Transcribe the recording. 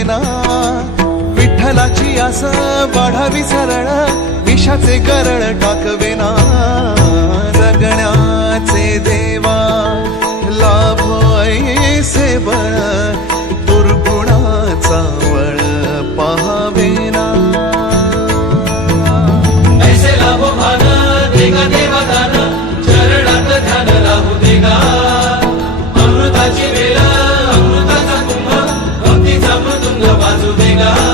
ना विठ्ठलाची आस वाढावी सरळ. विषाचे गरळ टाकवेना जगण्याचे देवा लाभो ऐसे बळ. दुर्गुणाचा वळ पहावेना ऐसे लाभो भाग